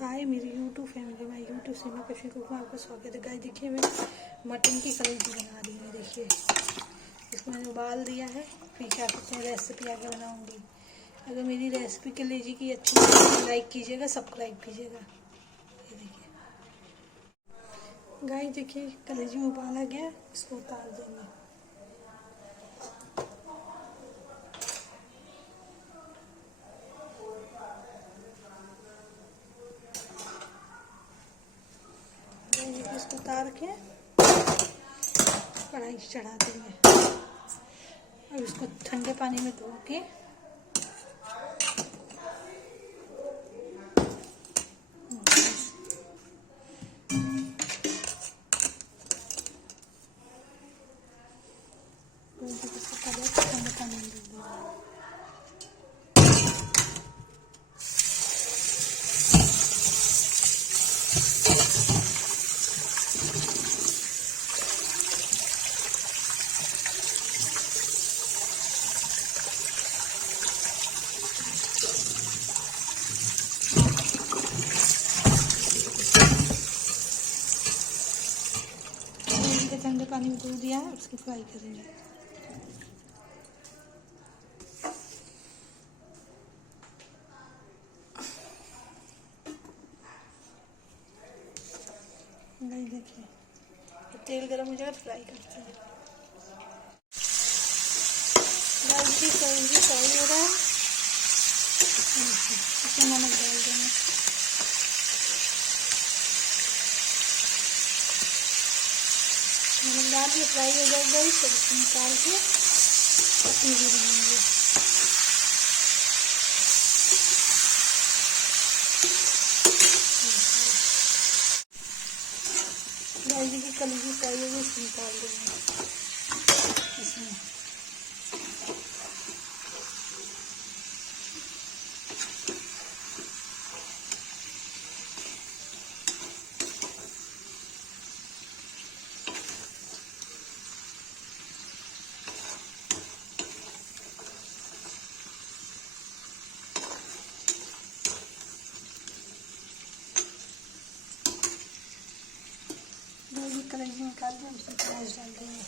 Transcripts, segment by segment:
हाय मेरी YouTube family, मैं YouTube से मैं कशी कुक में आपका स्वागत है। गाइस देखिए, मैं मटन की कलेजी बना रही हूँ। देखिए, इसको मैंने उबाल दिया है। फिर क्या कहते हैं, रेसिपी आगे बनाऊँगी। अगर मेरी रेसिपी कलेजी की अच्छी लगे तो लाइक कीजिएगा, सब्सक्राइब कीजिएगा। ये देखिए गाइस, देखिए कलेजी में उबाला गया, इसको उतार देंगे। इसको उतार के कढ़ाई चढ़ा देंगे और इसको ठंडे पानी में धो के ठंडे पानी में धो देंगे। ठंडे पानी में धो दिया है, उसकी फ्राई करेंगे। नहीं देखिए, तेल गरम हो जाएगा तो फ्राई करते हैं। दाल की कलेजी फ्राई हो रहा है, इसमें नमक डाल देंगे। नमक डाल के फ्राई हो जाएगा, तो इसको निकाल के कलेजी बनाएंगे। कलेजी की कलेजी फ्राई हो गई, इसको निकाल देंगे। इसमें कलेजी निकाल के उसमें प्याज डाल देंगे।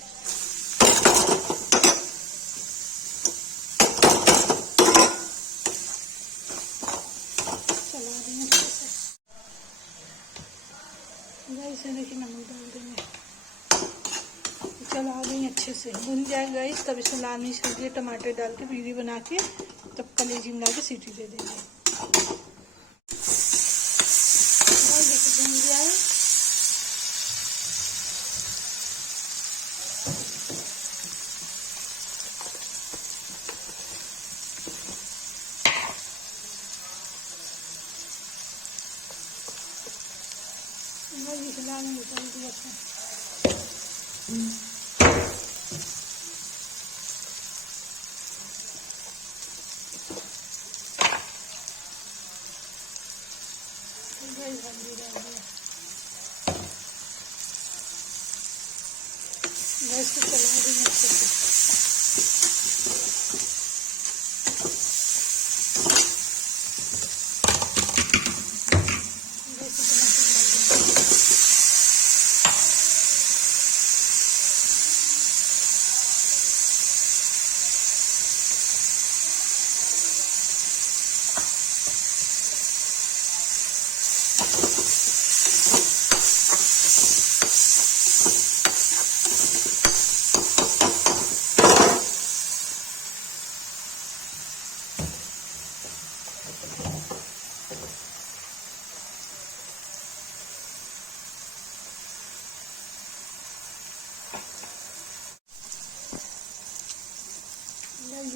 चला देंगे अच्छे से। इसमें देखिए नमक डाल देंगे, चला देंगे अच्छे से। भुन जाएगा इस, तब इसमें लाल मिर्च हल्दी टमाटर डाल के प्यूरी बना के तब कलेजी मिला के सीटी दे देंगे। देखिए भुन गया है। लाल मिर्च हल्दी गैस को चला देंगे अच्छे से।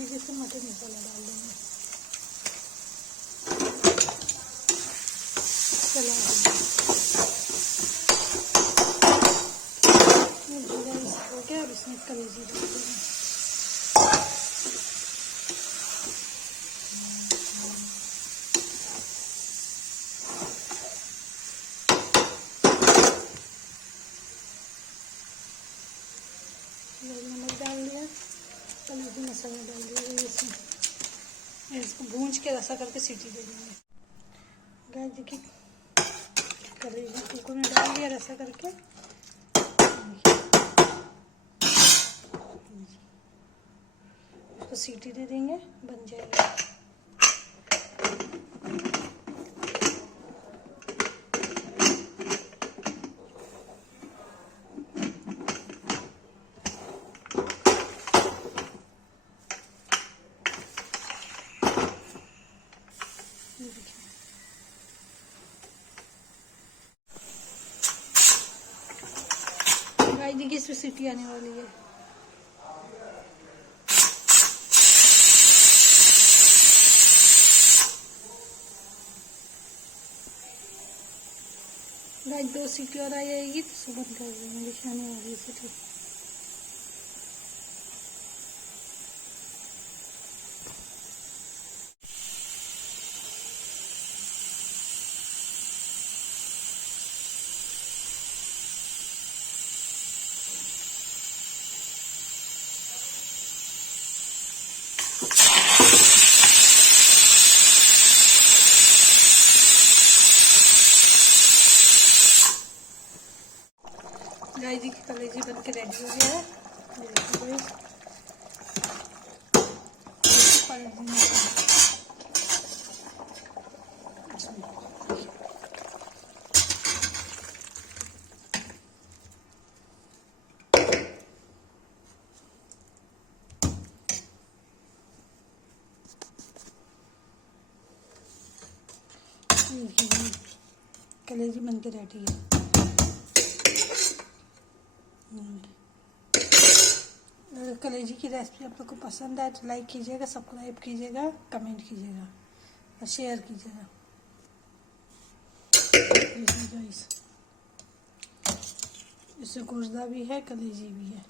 जैसे मटन मसाला डाल देंगे, चला देंगे। हो गया, अब इसमें कलेजी डाल देंगे। नमक डाल दिया, कलेजी मसाला डाल दिया इसमें। इसको भूंज के रसा करके सीटी दे देंगे। गाइस देखिए कलेजी कुकर में डाल दिया ऐसा करके। उसको सीटी दे देंगे, बन जाएगा। गाइस देखिए इसमें सीटी आने वाली है। गाइस 2 सीटी और आ जाएगी तो सब बंद कर देंगे। देखिए आने वाली है सीटी। गाइस देखिए कलेजी बन के रेडी हो गया है। कलेजी बन के रेडी है। अगर कलेजी की रेसिपी आप लोग को पसंद आए तो लाइक कीजिएगा, सब्सक्राइब कीजिएगा, कमेंट कीजिएगा और शेयर कीजिएगा। इससे गुर्दा भी है, कलेजी भी है।